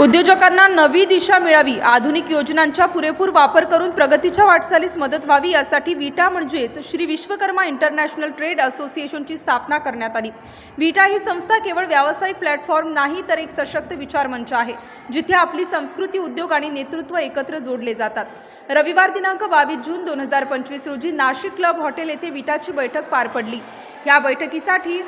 उद्योजकांना नवी दिशा मिळावी, आधुनिक योजनांचा पुरेपूर वापर करून प्रगतीच्या वाटचालीस मदत व्हावी यासाठी विटा म्हणजेच श्री विश्वकर्मा इंटरनॅशनल ट्रेड असोसिएशनची स्थापना करण्यात आली। विटा ही संस्था केवळ व्यावसायिक प्लॅटफॉर्म नाही तर एक सशक्त विचार मंच आहे, जिथे आपली संस्कृती, उद्योग आणि नेतृत्व एकत्र जोडले जातात। रविवार दिनांक 22 जून 2025 रोजी नाशिक क्लब हॉटेल येथे विटाची बैठक पार पडली। या बैठकीसाठी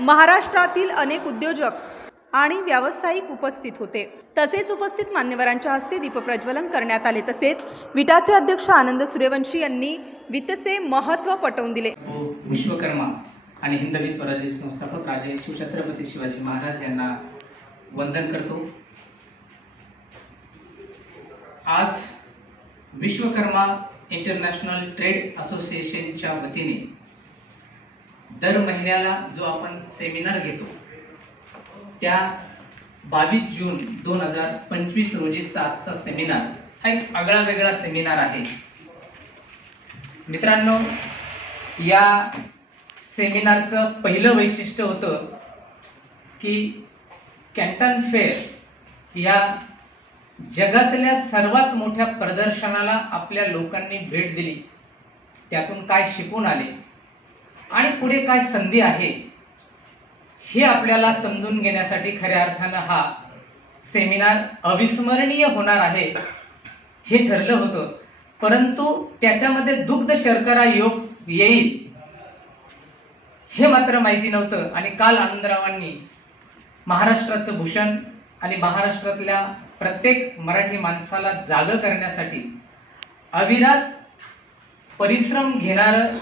महाराष्ट्रातील अनेक उद्योजक आणि व्यावसायिक उपस्थित होते। तसेच उपस्थित मान्यवरांच्या हस्ते दीपप्रज्वलन करण्यात आले। तसेच विटाचे अध्यक्ष आनंद सूर्यवंशी यांनी वित्तचे महत्त्व पटवून दिले। विश्वकर्मा आणि हिंदवी स्वराज्य संस्थापक राजे शिवछत्रपती शिवाजी महाराज यांना वंदन करतो। आज विश्वकर्मा इंटरनॅशनल ट्रेड असोसिएशनच्या वतीने दर महिन्याला जो आपण सेमिनार घेतो, त्या 22 जून 2025 रोजीचा आजचा सेमिनार हा एक आगळा वेगळा सेमिनार आहे। मित्रांनो, या सेमिनारचं पहिलं वैशिष्ट्य होतं की कॅन्टन फेअर या जगातल्या सर्वात मोठ्या प्रदर्शनाला आपल्या लोकांनी भेट दिली, त्यातून काय शिकून आले आणि पुढे काय संधी आहे हे आपल्याला समजून घेण्यासाठी खऱ्या अर्थानं हा सेमिनार अविस्मरणीय होणार आहे हे ठरलं होतं। परंतु त्याच्यामध्ये दुग्ध शर्करा योग येईल हे मात्र माहिती नव्हतं। आणि काल आनंदरावांनी महाराष्ट्राचं भूषण आणि महाराष्ट्रातल्या प्रत्येक मराठी माणसाला जाग करण्यासाठी अविरत परिश्रम घेणारं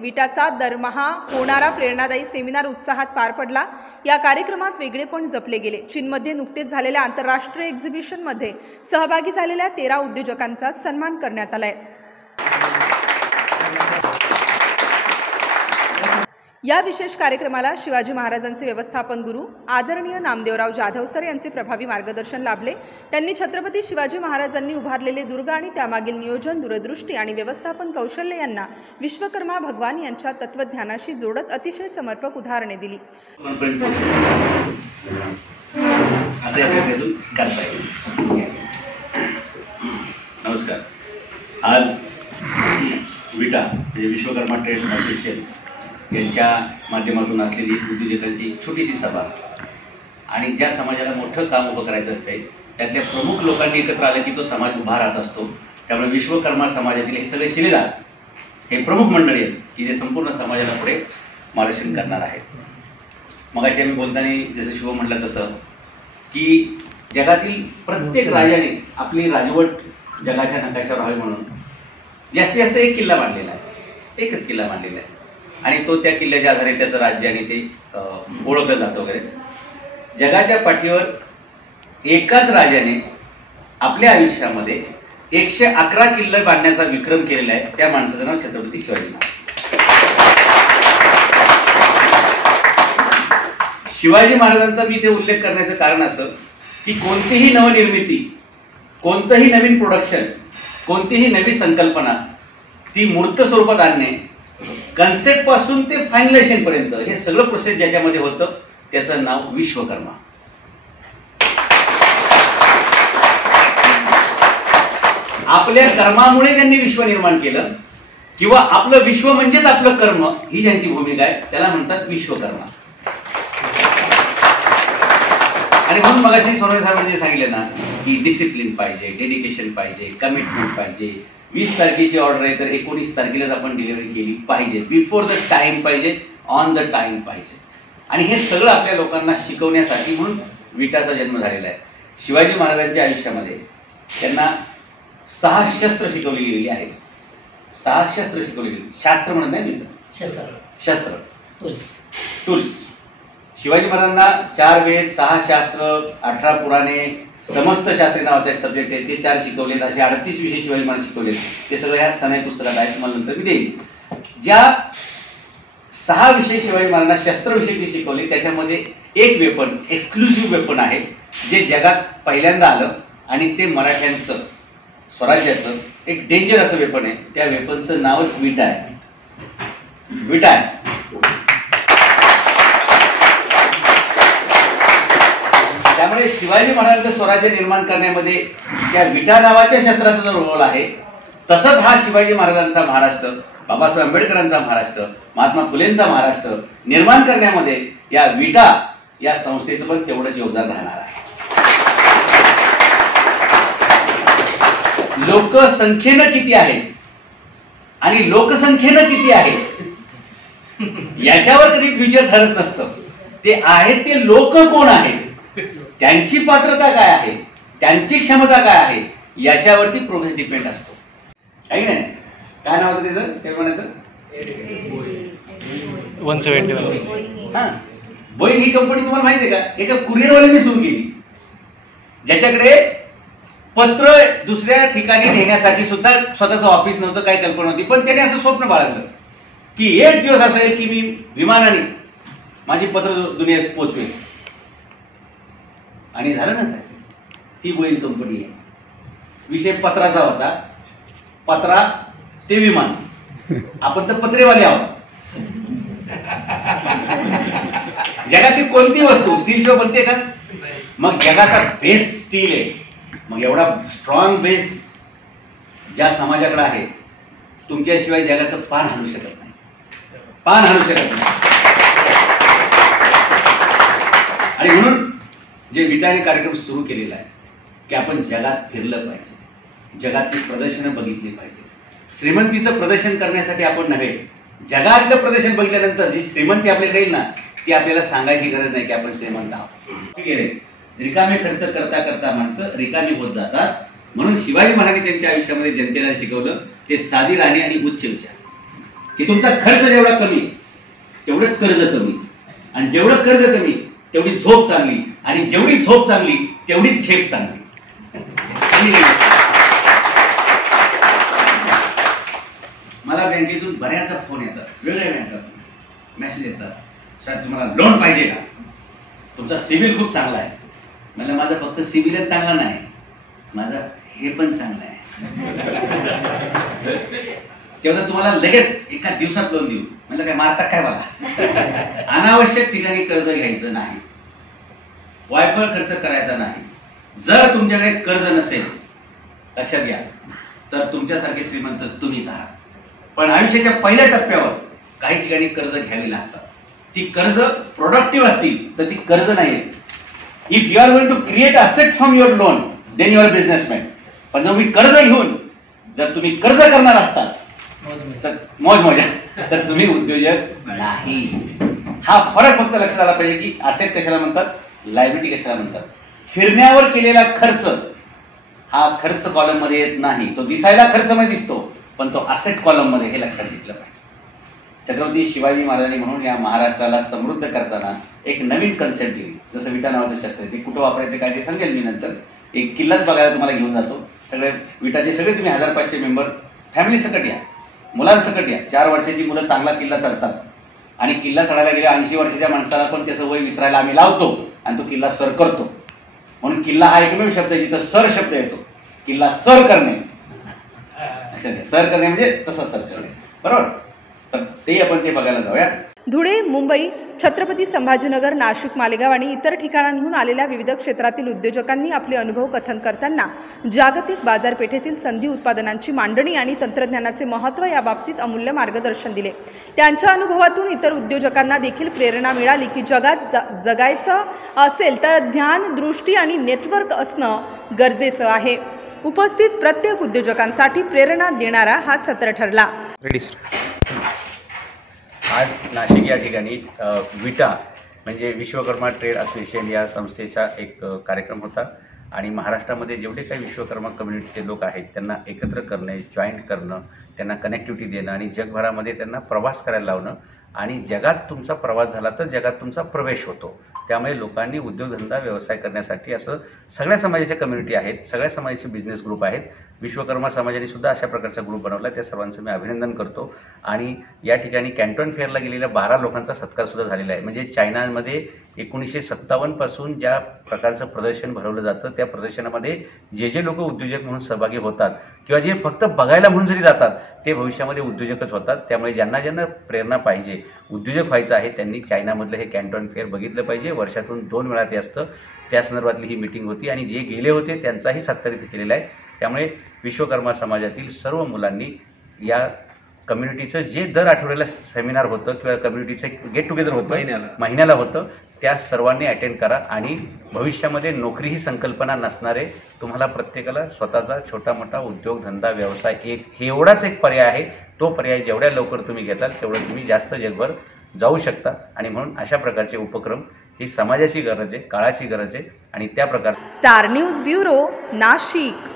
विटाचा दरमहा होणारा प्रेरणादायी सेमिनार उत्साहात पार पडला। या कार्यक्रमात वेगळेपण जपले गेले। चीनमध्ये नुकतेच झालेल्या आंतरराष्ट्रीय एक्झिबिशनमध्ये सहभागी झालेल्या 13 उद्योजकांचा सन्मान करण्यात आलाय। या विशेष कार्यक्रमाला शिवाजी महाराजांचे व्यवस्थापन गुरु आदरणीय नामदेवराव जाधव सर यांचे प्रभावी मार्गदर्शन लाभले। त्यांनी छत्रपती शिवाजी महाराजांनी उभारलेले दुर्ग आणि त्यामागील नियोजन, दूरदृष्टी आणि व्यवस्थापन कौशल्य यांना विश्वकर्मा भगवान यांच्या तत्वज्ञानाशी जोडत अतिशय समर्पक उदाहरणे दिली। नमस्कार। आज विटा म्हणजे विश्वकर्मा ट्रेड असोसिएशन यांच्या माध्यमातून असलेली उद्योजकांची छोटीशी सभा आणि ज्या समाजाला मोठं काम उभं करायचं असते त्यातल्या प्रमुख लोकांनी एकत्र आले की तो समाज उभा राहत असतो। त्यामुळे विश्वकर्मा समाजातील हे सगळे शिलेदार हे प्रमुख मंडळी आहेत की जे संपूर्ण समाजाला पुढे मार्गदर्शन करणार आहेत। मगाशी आम्ही बोलताना जसं शिव म्हटलं तसं की जगातील प्रत्येक राजाने आपली राजवट जगाच्या नकाशावर व्हावी म्हणून जास्तीत जास्त एक किल्ला बांधलेला आहे, एकच किल्ला बांधलेला आहे आणि तो त्या किल्ल्याच्या आधारे त्याचं राज्य आणि ते ओळखलं जातं वगैरे। जगाच्या पाठीवर एकाच राजाने आपल्या आयुष्यामध्ये 111 किल्ले बांधण्याचा विक्रम केलेला आहे। त्या माणसाचं नाव छत्रपती शिवाजी महाराज। शिवाजी महाराजांचा मी इथे उल्लेख करण्याचं कारण असं की कोणतीही नवनिर्मिती, कोणतंही नवीन प्रोडक्शन, कोणतीही नवी संकल्पना ती मूर्त स्वरूपात आणणे, कन्सेप्ट पासून ते फायनलायझेशन पर्यंत हे सगळं प्रोसेस ज्याच्यामध्ये होतं त्याचं नाव विश्वकर्मा। आपल्या कर्मामुळे त्यांनी विश्व निर्माण केलं किंवा आपलं विश्व म्हणजेच आपलं कर्म ही ज्यांची भूमिका आहे त्याला म्हणतात विश्वकर्मा। आणि म्हणून मगाशी सोनवणे साहेबांनी सांगितले ना की डिसिप्लिन पाहिजे, डेडिकेशन पाहिजे, कमिटमेंट पाहिजे। 20 तारखेची ऑर्डर आहे तर 19 तारखेलाच आपण डिलिव्हरी केली पाहिजे, बिफोर द टाइम पाहिजे, ऑन द टाइम पाहिजे। आणि हे सगळं आपल्या लोकांना शिकवण्यासाठी म्हणून विटाचा जन्म झालेला आहे। शिवाजी महाराजांच्या आयुष्यामध्ये त्यांना 6 शस्त्र शिकवली गेलेली आहेत। 6 शस्त्र शिकवली गेली, शास्त्र म्हणत नाही मी, शस्त्र टूल्स। शिवाजी महाराजांना 4 वेद, 6 शास्त्र, 18 पुराणे, समस्त शास्त्री नावाचा एक सब्जेक्ट आहे, ते 4 शिकवलेत। असे 38 विषय शिवाजी महाराज शिकवलेत। ते सगळं ह्या सनाई पुस्तकात आहे, तुम्हाला नंतर मी देईन। ज्या 6 विषय शिवाजी महाराजांना शस्त्र विषयी शिकवले त्याच्यामध्ये एक वेपन, एक्सक्लुसिव्ह वेपन आहे जे जगात पहिल्यांदा आलं आणि ते मराठ्यांचं स्वराज्याचं एक डेंजर असं वेपन आहे। त्या वेपनचं नावच विटा आहे। विटा आहे। त्यामुळे शिवाजी महाराजांचं स्वराज्य निर्माण करण्यामध्ये त्या विटा नावाच्या शस्त्राचा जो रोल आहे, तसंच हा शिवाजी महाराजांचा महाराष्ट्र, बाबासाहेब आंबेडकरांचा महाराष्ट्र, महात्मा फुलेंचा महाराष्ट्र निर्माण करण्यामध्ये या विटा या संस्थेचं पण तेवढंच योगदान राहणार आहे. लोकसंख्येनं किती आहे आणि लोकसंख्येनं किती आहे याच्यावर कधी फ्युचर ठरत नसतं. ते आहेत ते लोक कोण आहेत, त्यांची पात्रता काय आहे, त्यांची क्षमता काय आहे, याच्यावरती प्रोग्रेस डिपेंड असतो. आहे नाही? काय नाव होतं त्याचं ते म्हणायचं? 170. हा, बोईंग ही कंपनी तुम्हाला माहिती आहे का? एका कुरिअरवाल्याने सुरू केली, ज्याच्याकडे पत्र दुसऱ्या ठिकाणी नेण्यासाठी सुद्धा स्वतःचं ऑफिस नव्हतं, काही कल्पना नव्हती. पण त्याने असं स्वप्न बाळगलं की एक दिवस असं आहे की मी विमानाने माझी पत्र दुनियेत पोहोचवेल. आणि झालं ना साहेब, ती बोईंग कंपनी आहे. विषय पत्राचा होता, पत्रा ते विमान, आपण तर पत्रेवाले आहोत. जगातली कोणती वस्तू स्टील शिवाय बनते का? मग जगाचा बेस स्टील आहे. मग एवढा स्ट्रॉंग बेस ज्या समाजाकडे आहे, तुमच्याशिवाय जगाचं पान हलू शकत नाही, पान हलू शकत नाही. आणि म्हणून जे विटाने कार्यक्रम सुरू केलेला आहे की आपण जगात फिरलं पाहिजे, जगातली प्रदर्शनं बघितली पाहिजे. श्रीमंतीचं प्रदर्शन करण्यासाठी आपण नव्हे, जगातलं प्रदर्शन बघितल्यानंतर जी श्रीमंती आपल्याकडे येईल ना, ती आपल्याला सांगायची गरज नाही की आपण श्रीमंत आहोत. रिकामे खर्च करता करता माणसं रिकामी होत जातात. म्हणून शिवाजी महाराजांनी त्यांच्या आयुष्यामध्ये जनतेला शिकवलं ते साधी राहणे आणि उच्च विचार, की तुमचा खर्च जेवढा कमी तेवढंच कर्ज कमी, आणि जेवढं कर्ज कमी तेवढी झोप चांगली, आणि जेवढी झोप चांगली तेवढीच झेप चांगली. मला बँकेतून बऱ्याचदा फोन येतात, वेगळ्या बँकातून मेसेज येतात, सर तुम्हाला लोन पाहिजे का, तुमचा सिबिल खूप चांगला आहे. म्हणलं माझा फक्त सिबिलच चांगला नाही, माझं हे पण चांगलं आहे. तेव्हा तुम्हाला लगेच एका दिवसात लोन देऊ. म्हणलं काय मारता काय मला? अनावश्यक ठिकाणी कर्ज घ्यायचं नाही, वायफळ खर्च करायचा नाही. जर तुमच्याकडे कर्ज नसेल, लक्षात घ्या, तर तुमच्यासारखे श्रीमंत तुम्हीच आहात. पण आयुष्याच्या पहिल्या टप्प्यावर काही ठिकाणी कर्ज घ्यावी लागतात. ती कर्ज प्रोडक्टिव्ह असतील तर ती कर्ज नाही. If you are going to create asset from your loan, then you are businessman. पण जर तुम्ही कर्ज घेऊन जर तुम्ही कर्ज करणार असतात तर मौज मजा, तर तुम्ही उद्योजक नाही. हा फरक फक्त लक्षात आला पाहिजे की असेट कशाला म्हणतात, लायबिलिटी कशाला म्हणतात. फिरण्यावर केलेला खर्च हा खर्च कॉलम मध्ये येत नाही. तो दिसायला खर्च मध्ये दिसतो, पण तो असेट कॉलम मध्ये, हे लक्षात घेतलं पाहिजे. छत्रपती शिवाजी महाराजांनी म्हणून या महाराष्ट्राला समृद्ध करताना एक नवीन कन्सेप्ट दिली. जसं विटा नावाचं शस्त्र आहे, ते कुठं वापरायचं काय ते सांगेल मी नंतर. एक किल्लाच बघायला तुम्हाला घेऊन जातो. सगळे विटाचे सगळे तुम्ही 1500 मेंबर फॅमिली सकट या, मुलांसकट या. 4 वर्षाची मुलं चांगला किल्ला चढतात, आणि किल्ला चढायला गेले 80 वर्षाच्या माणसाला पण त्याचं वय विसरायला आम्ही लावतो, आणि तो किल्ला सर करतो. म्हणून किल्ला हा एकमेव शब्द आहे जिथं सर शब्द येतो. किल्ला सर करणे, सर करणे म्हणजे तसं सर करणे, बरोबर. तर ते आपण ते बघायला जाऊया. धुळे, मुंबई, छत्रपती संभाजीनगर, नाशिक, मालेगाव आणि इतर ठिकाणांहून आलेल्या विविध क्षेत्रातील उद्योजकांनी आपले अनुभव कथन करताना जागतिक बाजारपेठेतील संधी उत्पादनांची मांडणी आणि तंत्रज्ञानाचे महत्त्व याबाबतीत अमूल्य मार्गदर्शन दिले. त्यांच्या अनुभवातून इतर उद्योजकांना देखील प्रेरणा मिळाली की जगात जगायचं असेल तर ध्यान, दृष्टी आणि नेटवर्क असणं गरजेचं आहे. उपस्थित प्रत्येक उद्योजकांसाठी प्रेरणा देणारा हा सत्र ठरला. Ready sir. आज नाशिक या ठिकाणी विटा म्हणजे विश्वकर्मा ट्रेड असोसिएशन या संस्थेचा एक कार्यक्रम होता. आणि महाराष्ट्रामध्ये जेवढे काही विश्वकर्मा कम्युनिटीचे लोक आहेत त्यांना एकत्र करणे, जॉईंट करणं, त्यांना कनेक्टिव्हिटी देणं आणि जगभरामध्ये त्यांना प्रवास करायला लावणं. आणि जगात तुमचा प्रवास झाला तर जगात तुमचा प्रवेश होतो. त्यामुळे लोकांनी उद्योगधंदा व्यवसाय करण्यासाठी असं सगळ्या समाजाच्या कम्युनिटी आहेत, सगळ्या समाजाचे बिझनेस ग्रुप आहेत. विश्वकर्मा समाजाने सुद्धा अशा प्रकारचा ग्रुप बनवला. त्या सर्वांचं मी अभिनंदन करतो. आणि या ठिकाणी कॅन्टॉन फेअरला गेलेल्या 12 लोकांचा सत्कार सुद्धा झालेला आहे. म्हणजे चायनामध्ये 1957 पासून ज्या प्रकारचं प्रदर्शन भरवलं जातं. त्या प्रदर्शनामध्ये जे लोक उद्योजक म्हणून सहभागी होतात किंवा जे फक्त बघायला म्हणून जरी जातात ते भविष्यामध्ये उद्योजकच होतात. त्यामुळे ज्यांना प्रेरणा पाहिजे, उद्योजक व्हायचं आहे, त्यांनी चायनामधलं हे कॅन्टॉन फेअर बघितलं पाहिजे. वर्षातून 2 वेळा ते असतं. त्या संदर्भातली ही मीटिंग होती आणि जे गेले होते त्यांचाही सत्कार इथे केलेला आहे. त्यामुळे विश्वकर्मा समाजातील सर्व मुलांनी या कम्युनिटीचं जे दर आठवड्याला सेमिनार होतं किंवा कम्युनिटीचं गेट टुगेदर होतं, महिन्याला होतं, त्या सर्वांनी अटेंड करा. आणि भविष्यामध्ये नोकरी ही संकल्पना नसणारे तुम्हाला प्रत्येकाला स्वतःचा छोटा मोठा उद्योगधंदा व्यवसाय एवढाच एक पर्याय आहे. तो पर्याय जेवढ्या लवकर तुम्ही घेताल तेवढं तुम्ही जास्त जगभर जाऊ शकता. आणि म्हणून अशा प्रकारचे उपक्रम ही समाजाची गरज आहे, काळाची गरज आहे. आणि त्या प्रकार स्टार न्यूज ब्युरो, नाशिक.